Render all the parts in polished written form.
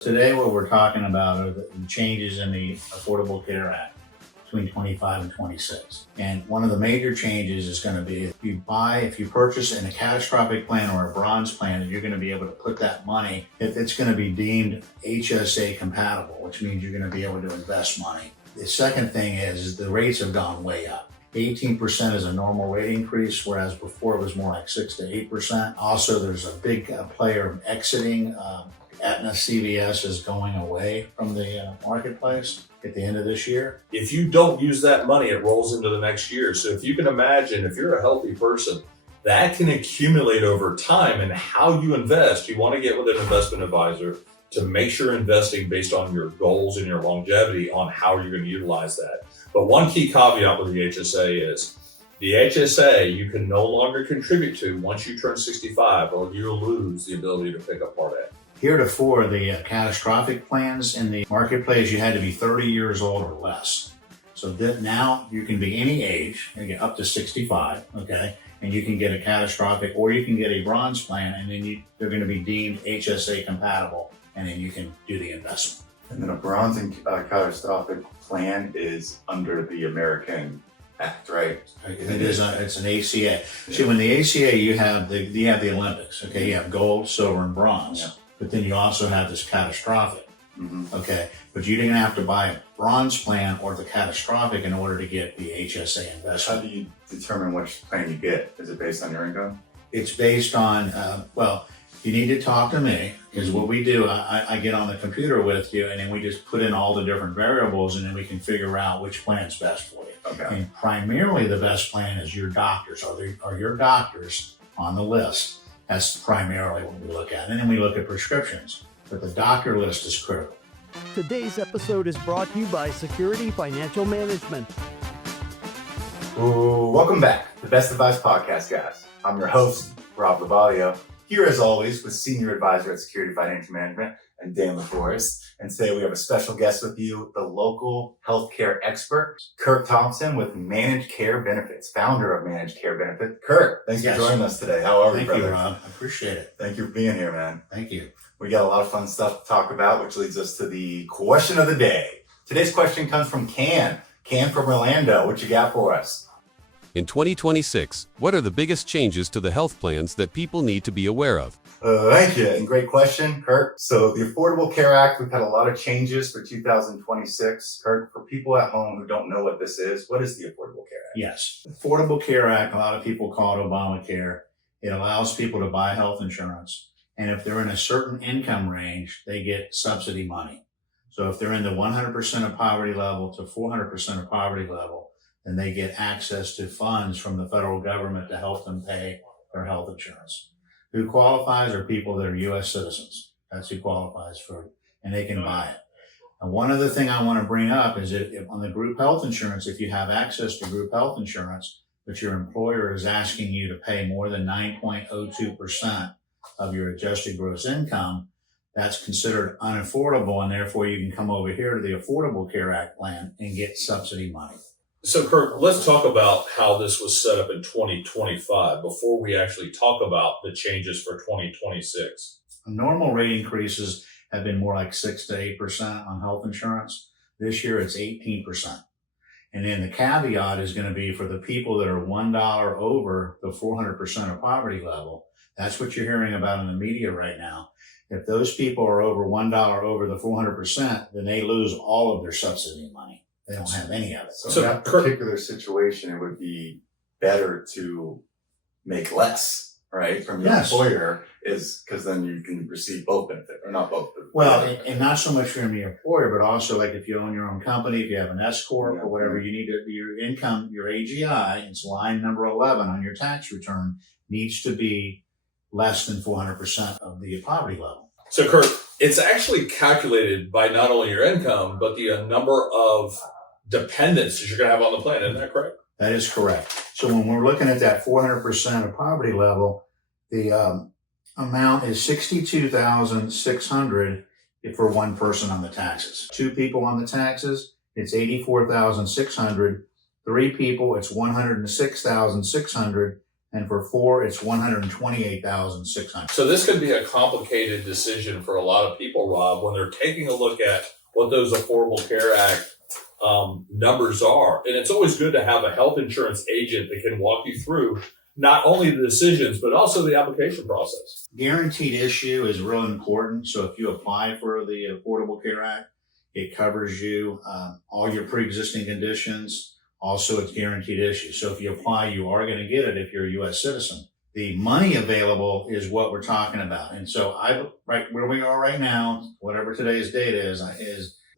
Today, what we're talking about are the changes in the Affordable Care Act between 25 and 26. And one of the major changes is going to be if you purchase in a catastrophic plan or a bronze plan, you're going to be able to put that money, if it's going to be deemed HSA compatible, which means you're going to be able to invest money. The second thing is the rates have gone way up. 18% is a normal rate increase, whereas before it was more like 6 to 8%. Also, there's a big player exiting. Aetna CVS is going away from the marketplace at the end of this year. If you don't use that money, it rolls into the next year. So if you can imagine, if you're a healthy person, that can accumulate over time. And how you invest, you want to get with an investment advisor to make sure you're investing based on your goals and your longevity on how you're going to utilize that. But one key caveat with the HSA is the HSA you can no longer contribute to once you turn 65, or you'll lose the ability to pick up Part A. Heretofore, the catastrophic plans in the marketplace, you had to be 30 years old or less. So that now you can be any age, you get up to 65, okay? And you can get a catastrophic, or you can get a bronze plan, and then they're going to be deemed HSA compatible, and then you can do the investment. And then a bronze and catastrophic plan is under the American Act, right? It's an ACA. See, when the ACA, you have the Olympics, okay? You have gold, silver, and bronze. Yeah. But then you also have this catastrophic, okay? But you didn't have to buy a bronze plan or the catastrophic in order to get the HSA investment. How do you determine which plan you get? Is it based on your income? It's based on, you need to talk to me, because what we do, I get on the computer with you, and then we just put in all the different variables, and then we can figure out which plan's best for you. Okay. And primarily the best plan is your doctors. Are your doctors on the list? That's primarily what we look at. And then we look at prescriptions. But the doctor list is critical. Today's episode is brought to you by Security Financial Management. Ooh, welcome back to the Best Advice Podcast, guys. I'm your host, Rob Lavaglio, here as always with Senior Advisor at Security Financial Management and Dan LaForest. And today we have a special guest with you, the local healthcare expert, Kirk Thompson with Managed Care Benefits, founder of Managed Care Benefits. Kirk, thanks for joining us today. How are you, brother? Thank you, Rob. I appreciate it. Thank you for being here, man. Thank you. We got a lot of fun stuff to talk about, which leads us to the question of the day. Today's question comes from Can from Orlando. What you got for us? In 2026, what are the biggest changes to the health plans that people need to be aware of? Thank you, and great question, Kirk. So the Affordable Care Act, we've had a lot of changes for 2026. Kirk, for people at home who don't know what this is, what is the Affordable Care Act? Yes. Affordable Care Act, a lot of people call it Obamacare. It allows people to buy health insurance. And if they're in a certain income range, they get subsidy money. So if they're in the 100% of poverty level to 400% of poverty level, then they get access to funds from the federal government to help them pay their health insurance. Who qualifies are people that are U.S. citizens. That's who qualifies for it, and they can buy it. And one other thing I want to bring up is that on the group health insurance, if you have access to group health insurance, but your employer is asking you to pay more than 9.02% of your adjusted gross income, that's considered unaffordable, and therefore you can come over here to the Affordable Care Act plan and get subsidy money. So, Kirk, let's talk about how this was set up in 2025 before we actually talk about the changes for 2026. Normal rate increases have been more like 6 to 8% on health insurance. This year it's 18%. And then the caveat is going to be for the people that are $1 over the 400% of poverty level. That's what you're hearing about in the media right now. If those people are over $1 over the 400%, then they lose all of their subsidy money. They don't have any of it. So in that particular situation, it would be better to make less, right, from your employer, is because then you can receive both benefits, or not both. Well, and not so much from the employer, but also like if you own your own company, if you have an S corp or whatever, you need to, your income, your AGI, it's line number 11 on your tax return, needs to be less than 400% of the poverty level. So, Kirk, it's actually calculated by not only your income, but the number of dependents that you're going to have on the plan. Isn't that correct? That is correct. So when we're looking at that 400% of poverty level, the amount is $62,600 for one person on the taxes. Two people on the taxes, it's $84,600. Three people, it's $106,600. And for 4, it's $128,600. So this could be a complicated decision for a lot of people, Rob, when they're taking a look at what those Affordable Care Act numbers are. And it's always good to have a health insurance agent that can walk you through not only the decisions, but also the application process. Guaranteed issue is real important. So if you apply for the Affordable Care Act, it covers you all your pre-existing conditions. Also, it's guaranteed issue. So if you apply, you are going to get it if you're a U.S. citizen. The money available is what we're talking about. And so right where we are right now, whatever today's date is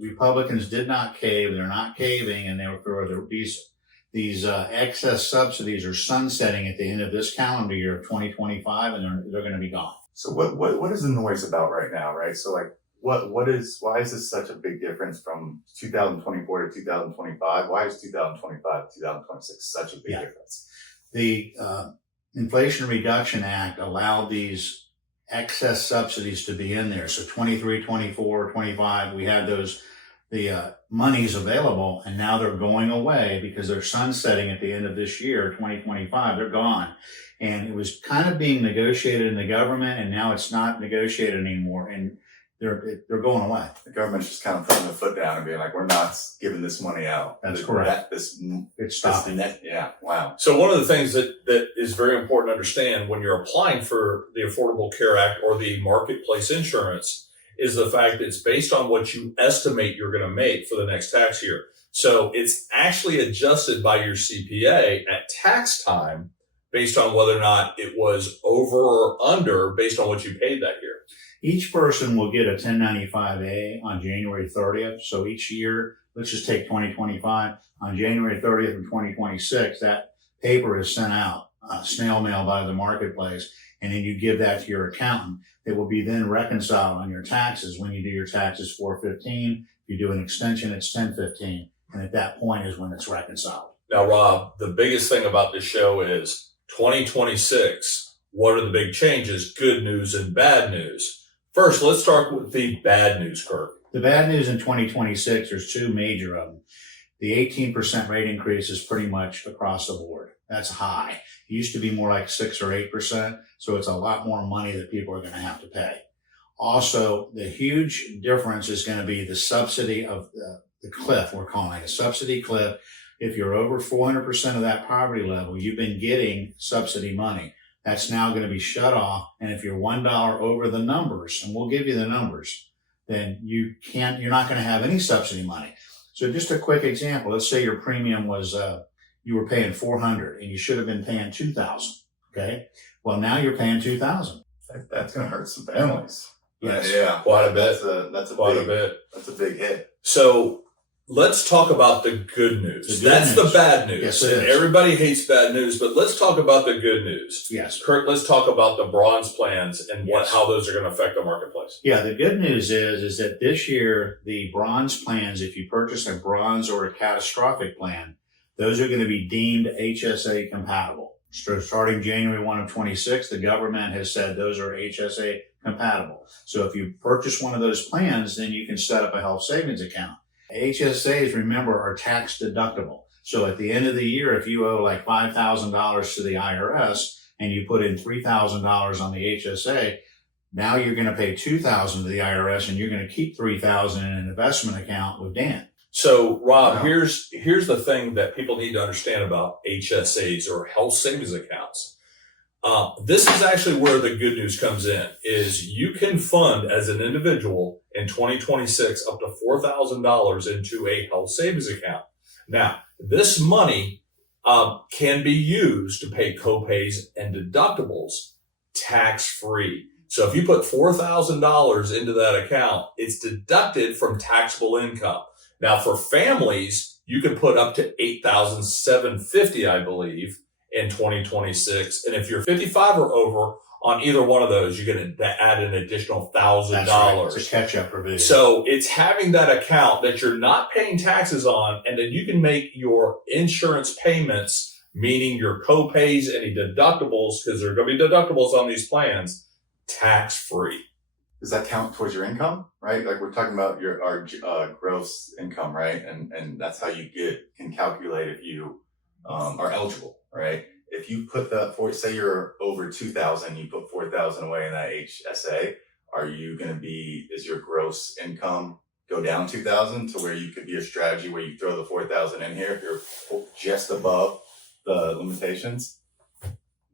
Republicans did not cave. They're not caving, and these excess subsidies are sunsetting at the end of this calendar year of 2025, and they're going to be gone. So what is the noise about right now, right? So like, why is this such a big difference from 2024 to 2025? Why is 2025 to 2026 such a big difference? The Inflation Reduction Act allowed these excess subsidies to be in there. So 23, 24, 25, we had the monies available, and now they're going away because they're sunsetting at the end of this year, 2025. They're gone. And it was kind of being negotiated in the government, and now it's not negotiated anymore. And they're going away. The government's just kind of putting their foot down and being like, we're not giving this money out. That's correct. It's stopping. Yeah, wow. So one of the things that is very important to understand when you're applying for the Affordable Care Act or the marketplace insurance is the fact that it's based on what you estimate you're going to make for the next tax year. So it's actually adjusted by your CPA at tax time based on whether or not it was over or under based on what you paid that year. Each person will get a 1095-A on January 30th. So each year, let's just take 2025, on January 30th of 2026, that paper is sent out, snail mail by the marketplace, and then you give that to your accountant. It will be then reconciled on your taxes. When you do your taxes 415, if you do an extension, it's 1015. And at that point is when it's reconciled. Now, Rob, the biggest thing about this show is 2026. What are the big changes? Good news and bad news. First, let's start with the bad news, Kirk. The bad news in 2026, there's two major of them. The 18% rate increase is pretty much across the board. That's high. It used to be more like 6 or 8%, so it's a lot more money that people are going to have to pay. Also, the huge difference is going to be the subsidy of the cliff, we're calling it a subsidy cliff. If you're over 400% of that poverty level, you've been getting subsidy money. That's now going to be shut off. And if you're $1 over the numbers, and we'll give you the numbers, then you're not going to have any subsidy money. So just a quick example. Let's say your premium was, you were paying $400 and you should have been paying $2,000. Okay. Well, now you're paying $2,000. That's going to hurt some families. Yes. Yeah. Quite a bit. That's a big hit. So let's talk about the good news. That's the bad news. Yes, it and is. everybody hates bad news, but let's talk about the good news. Yes. Kurt, let's talk about the bronze plans and how those are going to affect the marketplace. Yeah, the good news is that this year, the bronze plans, if you purchase a bronze or a catastrophic plan, those are going to be deemed HSA compatible. So starting January 1 of 26, the government has said those are HSA compatible. So if you purchase one of those plans, then you can set up a health savings account. HSAs, remember, are tax deductible. So at the end of the year, if you owe like $5,000 to the IRS and you put in $3,000 on the HSA, now you're going to pay $2,000 to the IRS and you're going to keep $3,000 in an investment account with Dan. So, Rob, here's the thing that people need to understand about HSAs or health savings accounts. This is actually where the good news comes in, is you can fund as an individual in 2026 up to $4,000 into a health savings account. Now, this money can be used to pay copays and deductibles tax-free. So if you put $4,000 into that account, it's deducted from taxable income. Now, for families, you can put up to $8,750, I believe, in 2026. And if you're 55 or over on either one of those, you're going to add an additional $1,000. That's right. It's a catch-up provision. So it's having that account that you're not paying taxes on, and then you can make your insurance payments, meaning your co-pays, any deductibles, because there are going to be deductibles on these plans, tax-free. Does that count towards your income, right? Like we're talking about our gross income, right? And that's how you can calculate if you are eligible, right? if you put say you're over 2,000, you put 4,000 away in that HSA, is your gross income go down 2,000 to where you could be a strategy where you throw the 4,000 in here if you're just above the limitations?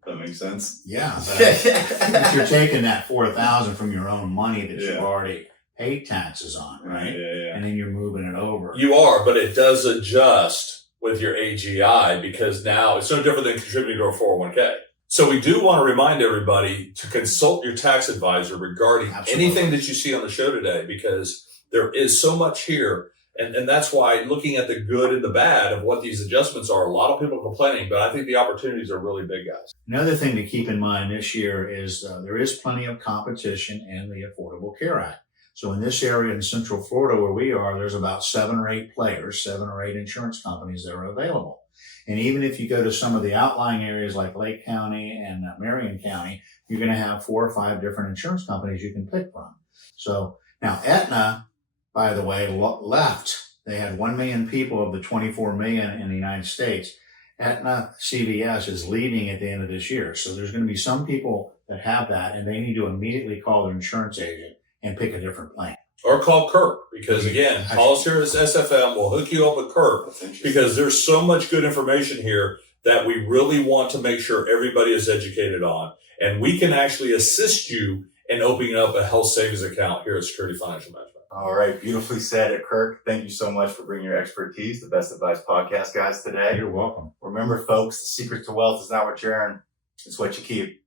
That makes sense? Yeah. But if you're taking that 4,000 from your own money that you've Yeah. already paid taxes on, right? Yeah. And then you're moving it over. You are, but it does adjust with your AGI because now it's no different than contributing to a 401k. So we do want to remind everybody to consult your tax advisor regarding Absolutely. anything that you see on the show today, because there is so much here. And that's why looking at the good and the bad of what these adjustments are, a lot of people are complaining, but I think the opportunities are really big, guys. Another thing to keep in mind this year is there is plenty of competition in the Affordable Care Act. So in this area in Central Florida where we are, there's about 7 or 8 players, 7 or 8 insurance companies that are available. And even if you go to some of the outlying areas like Lake County and Marion County, you're going to have 4 or 5 different insurance companies you can pick from. So now Aetna, by the way, left. They had 1 million people of the 24 million in the United States. Aetna CVS is leaving at the end of this year. So there's going to be some people that have that, and they need to immediately call their insurance agent and pick a different plan. Or call Kirk, because again, call us here at SFM. We'll hook you up with Kirk, That's interesting. because there's so much good information here that we really want to make sure everybody is educated on. And we can actually assist you in opening up a health savings account here at Security Financial Management. All right. Beautifully said, Kirk. Thank you so much for bringing your expertise, the Best Advice Podcast, guys, today. You're welcome. Remember, folks, the secret to wealth is not what you earn, it's what you keep.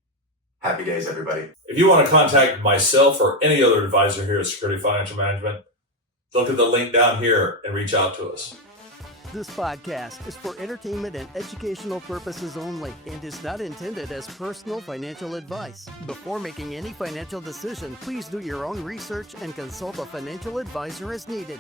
Happy days, everybody. If you want to contact myself or any other advisor here at Security Financial Management, look at the link down here and reach out to us. This podcast is for entertainment and educational purposes only and is not intended as personal financial advice. Before making any financial decision, please do your own research and consult a financial advisor as needed.